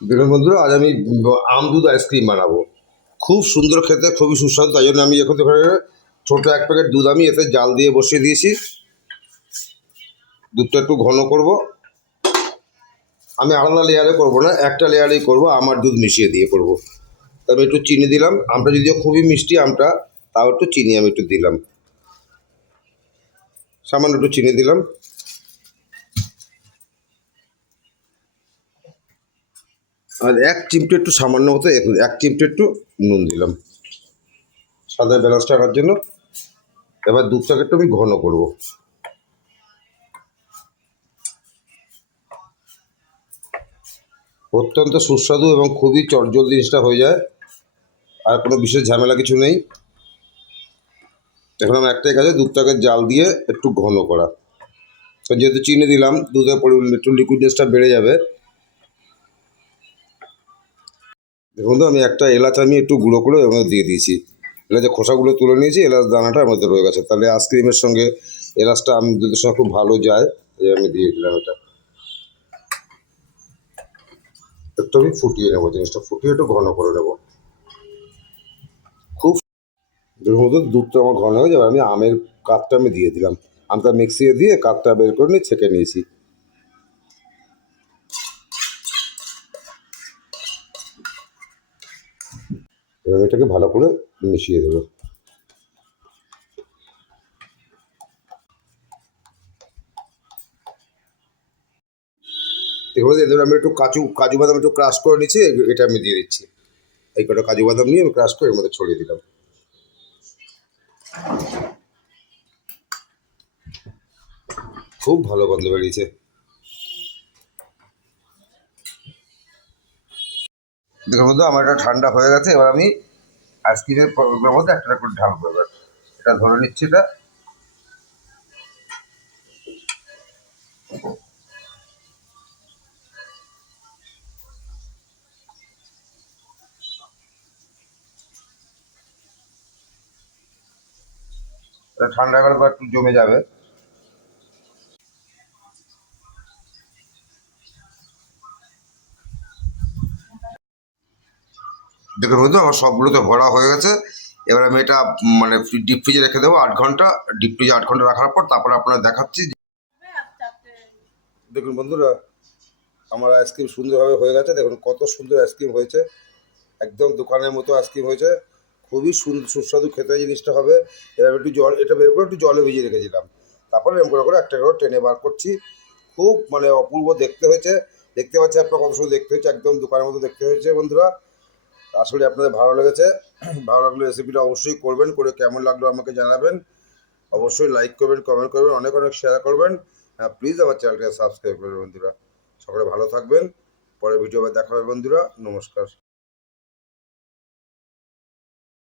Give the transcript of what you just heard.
দেখুন বন্ধুরা, আজ আমি আম দুধ আইসক্রিম বানাবো। খুব সুন্দর খেতে, খুবই সুস্বাদু। তাই জন্য আমি এখন এখানে ছোটো এক প্যাকেট দুধ আমি এতে জাল দিয়ে বসিয়ে দিয়েছি। দুধটা একটু ঘন করব। আমি আলাদা লেয়ারে করব না, একটা লেয়ারেই করব, আমার দুধ মিশিয়ে দিয়ে করব। তবে একটু চিনি দিলাম। আমটা যদিও খুবই মিষ্টি আমটা, তাও একটু চিনি আমি একটু দিলাম, সামান্য একটু চিনি দিলাম। আর এক চিমটে একটু সামান্য মতো এক চিমটে একটু নুন দিলাম সাদা ব্যালেন্সটা আনার জন্য। এবার দুধটাকে একটু আমি ঘন করব। অত্যন্ত সুস্বাদু এবং খুবই চটজলদি জিনিসটা হয়ে যায়, আর কোনো বিশেষ ঝামেলা কিছু নেই। এখন আমার একটাই কাজ, দুধটাকে জাল দিয়ে একটু ঘন করা। কারণ যেহেতু চিনি দিলাম, দুধের পরিমাণ একটু লিকুইডনেসটা বেড়ে যাবে। দেখুন তো, আমি একটা এলাচ আমি একটু গুঁড়ো করে এর মধ্যে দিয়ে দিয়েছি। এলাচের খোসাগুলো তুলে নিয়েছি, এলাচ দানাটা এর মধ্যে রয়ে গেছে। তাহলে আইসক্রিমের সঙ্গে এলাচটা আমি দুধের সঙ্গে খুব ভালো যায়, এই আমি দিয়ে দিলাম এটা। একটু আমি ফুটিয়ে নেবো, জিনিসটা ফুটিয়ে একটু ঘন করে নেবো। খুব দেখুন তো, দুধটা আমার ঘন হয়ে যাবে। আমি আমের কাপটা আমি দিয়ে দিলাম, আমটা মিক্সিয়ে দিয়ে কাপটা বের করে নিয়ে ছেঁকে নিয়েছি। এবার এটাকে ভালো করে মিশিয়ে দেবো। এগুলো দিয়ে আমি একটু কাজু কাজু বাদাম একটু ক্রাশ করে নিচ্ছি, এটা আমি দিয়ে দিচ্ছি। এই কটা কাজু বাদাম নিয়ে আমি ক্রাশ করে এর মধ্যে ছড়িয়ে দিলাম। খুব ভালো গন্ধ বেরিয়েছে। দেখুন বন্ধু, আমার এটা ঠান্ডা হয়ে গেছে। এবার আমি আইসক্রিমের মধ্যে একটা করে ঢালবো। এবার এটা ধরে নিচ্ছি, এটা ঠান্ডা করে একটু জমে যাবে। দেখুন বন্ধু, আমার সবগুলোতে ভরা হয়ে গেছে। এবার আমি এটা মানে ডিপ ফ্রিজে রেখে দেবো 8 ঘন্টা। ডিপ ফ্রিজে 8 ঘন্টা রাখার পর তারপরে আপনার দেখাচ্ছি। দেখুন বন্ধুরা, আমার আইসক্রিম সুন্দরভাবে হয়ে গেছে। দেখুন কত সুন্দর আইসক্রিম হয়েছে, একদম দোকানের মতো আইসক্রিম হয়েছে। খুবই সুস্বাদু খেতে জিনিসটা হবে। এবার একটু জল, এটা বের করে একটু জলে ভিজিয়ে রেখেছিলাম। তারপরে এরকম করে করে একটা করে টেনে বার করছি। খুব মানে অপূর্ব দেখতে হয়েছে। দেখতে পাচ্ছি আপনার কত সুন্দর দেখতে হয়েছে, একদম দোকানের মতো দেখতে হয়েছে বন্ধুরা। আসলে আপনাদের ভালো লেগেছে। ভালো লাগলে রেসিপিটা অবশ্যই করবেন, করে কেমন লাগলো আমাকে জানাবেন। অবশ্যই লাইক করবেন, কমেন্ট করবেন, অনেক অনেক শেয়ার করবেন। হ্যাঁ, প্লিজ আমার চ্যানেলটাকে সাবস্ক্রাইব করবেন বন্ধুরা। সকলে ভালো থাকবেন। পরের ভিডিও দেখা হবে বন্ধুরা। নমস্কার।